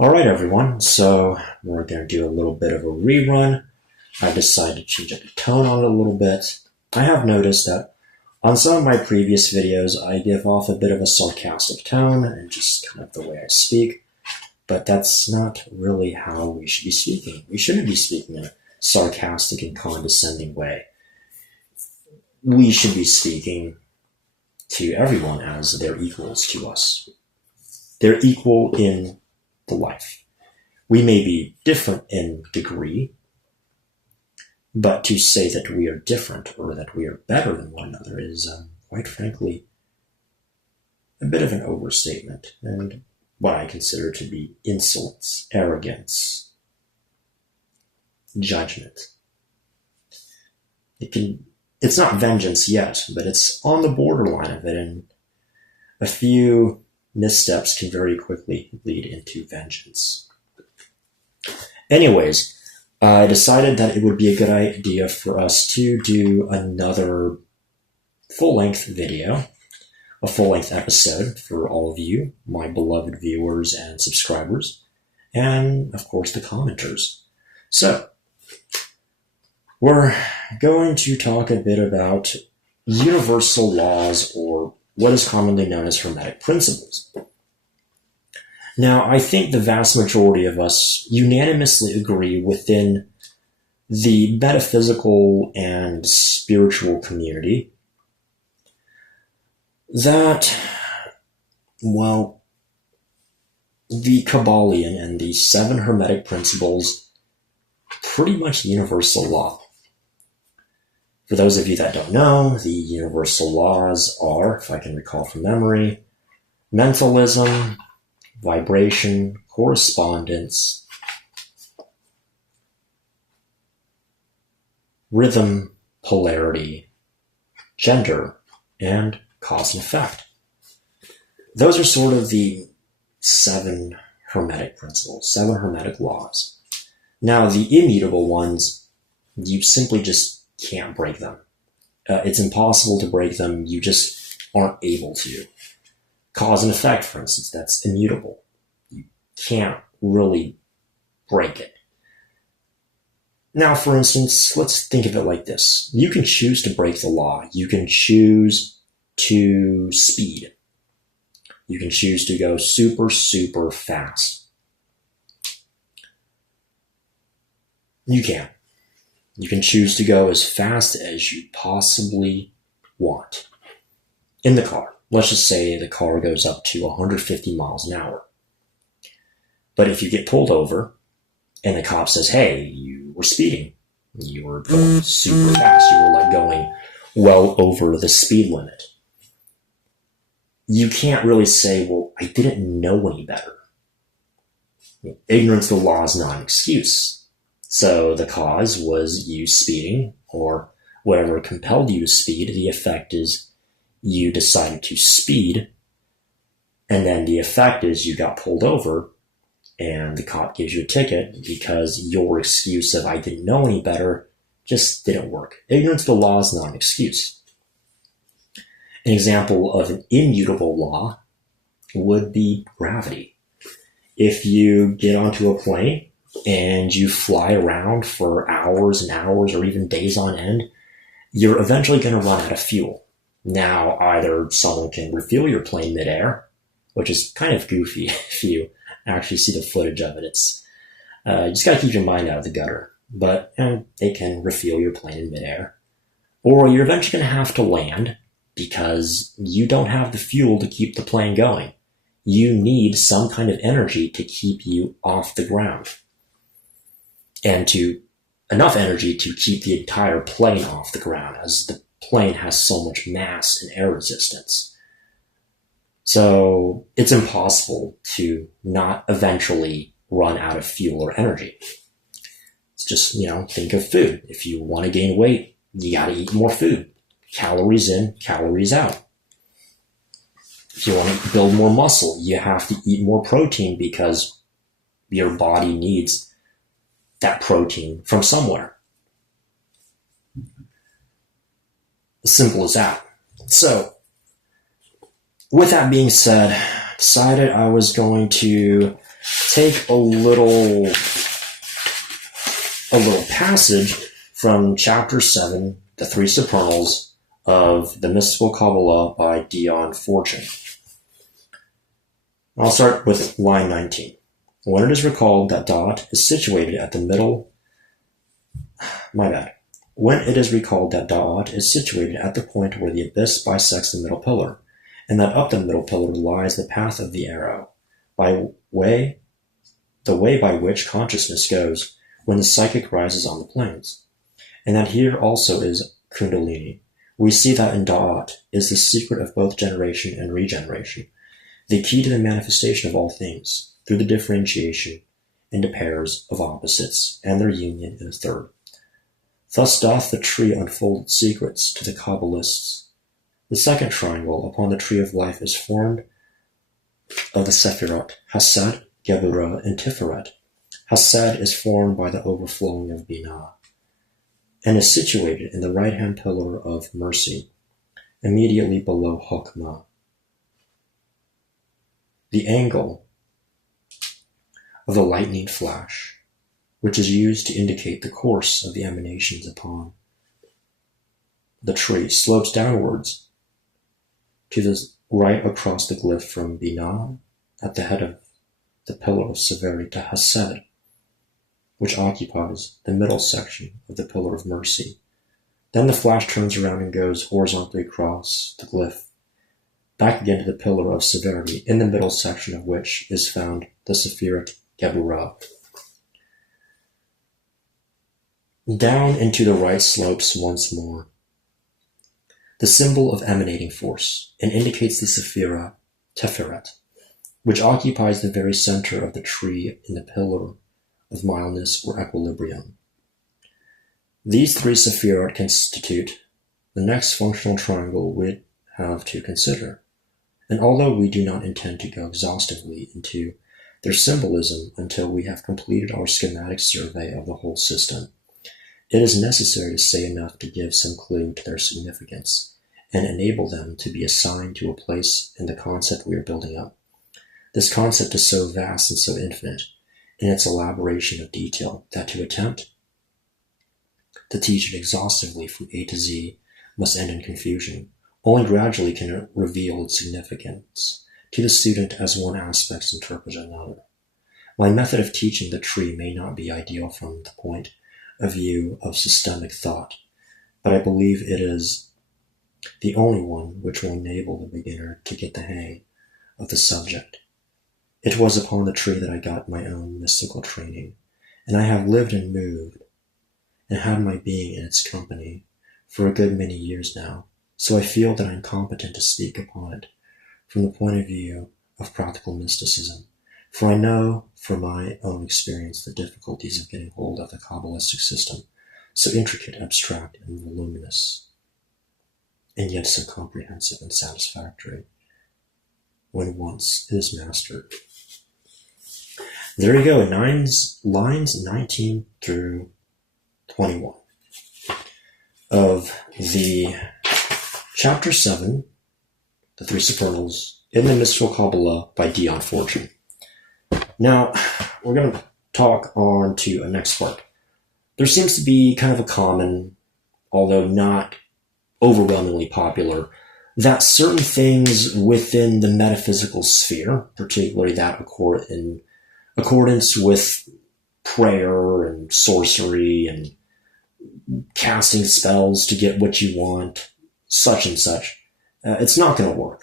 All right, everyone. So we're going to do a little bit of a rerun. I decided to change up the tone on it a little bit. I have noticed that on some of my previous videos, I give off a bit of a sarcastic tone and just kind of the way I speak. But that's not really how we should be speaking. We shouldn't be speaking in a sarcastic and condescending way. We should be speaking to everyone as they're equals to us. They're equal in the life. We may be different in degree, but to say that we are different or that we are better than one another is, quite frankly, a bit of an overstatement and what I consider to be insolence, arrogance, judgment. It's not vengeance yet, but it's on the borderline of it, and a few missteps can very quickly lead into vengeance. Anyways, I decided that it would be a good idea for us to do another full-length video, a full-length episode for all of you, my beloved viewers and subscribers, and of course the commenters. So, we're going to talk a bit about universal laws, or what is commonly known as Hermetic principles. Now, I think the vast majority of us unanimously agree within the metaphysical and spiritual community that, well, the Kybalion and the 7 Hermetic principles pretty much universal law. For those of you that don't know, the universal laws are, if I can recall from memory, mentalism, vibration, correspondence, rhythm, polarity, gender, and cause and effect. Those are sort of the 7 Hermetic principles, 7 Hermetic laws. Now, the immutable ones, you simply just can't break them. It's impossible to break them. You just aren't able to. Cause and effect, for instance, that's immutable. You can't really break it. Now, for instance, let's think of it like this. You can choose to break the law. You can choose to speed. You can choose to go super, super fast. You can. You can choose to go as fast as you possibly want in the car. Let's just say the car goes up to 150 miles an hour. But if you get pulled over and the cop says, hey, you were speeding, you were going super fast, you were going well over the speed limit, you can't really say, well, I didn't know any better. Ignorance of the law is not an excuse. So the cause was you speeding, or whatever compelled you to speed. The effect is you decided to speed, and then the effect is you got pulled over, and the cop gives you a ticket because your excuse of I didn't know any better just didn't work. Ignorance of the law is not an excuse. An example of an immutable law would be gravity. If you get onto a plane and you fly around for hours and hours or even days on end, you're eventually going to run out of fuel. Now, either someone can refuel your plane midair, which is kind of goofy if you actually see the footage of it. It's you just got to keep your mind out of the gutter. But they can refuel your plane in midair. Or you're eventually going to have to land because you don't have the fuel to keep the plane going. You need some kind of energy to keep you off the ground. And enough energy to keep the entire plane off the ground, as the plane has so much mass and air resistance. So it's impossible to not eventually run out of fuel or energy. It's just, think of food. If you want to gain weight, you got to eat more food. Calories in, calories out. If you want to build more muscle, you have to eat more protein because your body needs that protein from somewhere. As simple as that. So, with that being said, decided I was going to take a little passage from chapter 7, The Three Supernals of the Mystical Kabbalah by Dion Fortune. I'll start with line 19. When it is recalled that Da'at is situated at the middle... When it is recalled that Da'at is situated at the point where the abyss bisects the middle pillar, and that up the middle pillar lies the path of the arrow, the way by which consciousness goes when the psychic rises on the planes, and that here also is Kundalini, we see that in Da'at is the secret of both generation and regeneration, the key to the manifestation of all things, through the differentiation into pairs of opposites and their union in a third. Thus doth the tree unfold its secrets to the Kabbalists. The second triangle upon the tree of life is formed of the Sephirot, Hasad, Geburah, and Tiferet. Hasad is formed by the overflowing of Binah, and is situated in the right-hand pillar of mercy, immediately below Hokmah. The angle of the lightning flash, which is used to indicate the course of the emanations upon the tree, slopes downwards to the right across the glyph from Binah at the head of the pillar of severity to Hased, which occupies the middle section of the pillar of mercy. Then the flash turns around and goes horizontally across the glyph, back again to the pillar of severity, in the middle section of which is found the Sephirot Geburah. Down into the right slopes once more, the symbol of emanating force, and indicates the Sephirah Tiferet, which occupies the very center of the tree in the pillar of mildness or equilibrium. These three Sephirot constitute the next functional triangle we have to consider, and although we do not intend to go exhaustively into their symbolism until we have completed our schematic survey of the whole system, it is necessary to say enough to give some clue to their significance and enable them to be assigned to a place in the concept we are building up. This concept is so vast and so infinite in its elaboration of detail that to attempt to teach it exhaustively from A to Z must end in confusion. Only gradually can it reveal its significance to the student as one aspect interprets another. My method of teaching the tree may not be ideal from the point of view of systemic thought, but I believe it is the only one which will enable the beginner to get the hang of the subject. It was upon the tree that I got my own mystical training, and I have lived and moved and had my being in its company for a good many years now, so I feel that I am competent to speak upon it from the point of view of practical mysticism, for I know from my own experience the difficulties of getting hold of the Kabbalistic system, so intricate, abstract, and voluminous, and yet so comprehensive and satisfactory when once it is mastered. There you go, lines 19 through 21 of the chapter 7, The Three Supernals in the Mystical Kabbalah by Dion Fortune. Now, we're going to talk on to a next part. There seems to be kind of a common, although not overwhelmingly popular, that certain things within the metaphysical sphere, particularly that in accordance with prayer and sorcery and casting spells to get what you want, such and such, it's not going to work.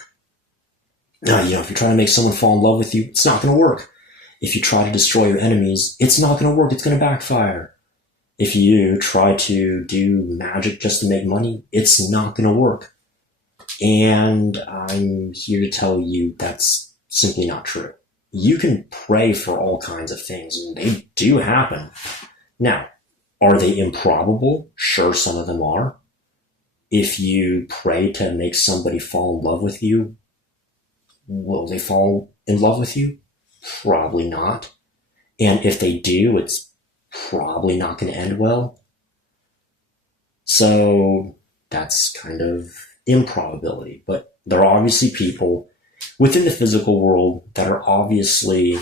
Now, if you try to make someone fall in love with you, it's not going to work. If you try to destroy your enemies, it's not going to work. It's going to backfire. If you try to do magic just to make money, it's not going to work. And I'm here to tell you that's simply not true. You can pray for all kinds of things, and they do happen. Now, are they improbable? Sure, some of them are. If you pray to make somebody fall in love with you, will they fall in love with you? Probably not. And if they do, it's probably not going to end well. So that's kind of improbability. But there are obviously people within the physical world that are obviously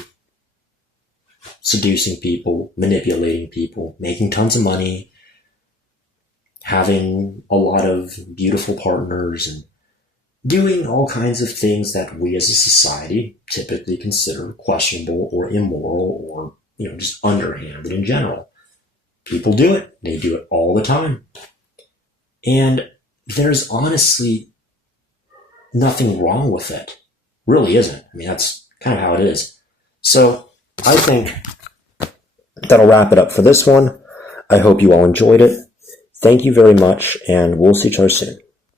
seducing people, manipulating people, making tons of money, having a lot of beautiful partners, and doing all kinds of things that we as a society typically consider questionable or immoral or, just underhanded in general. People do it. They do it all the time. And there's honestly nothing wrong with it. Really isn't. I mean, that's kind of how it is. So I think that'll wrap it up for this one. I hope you all enjoyed it. Thank you very much, and we'll see each other soon.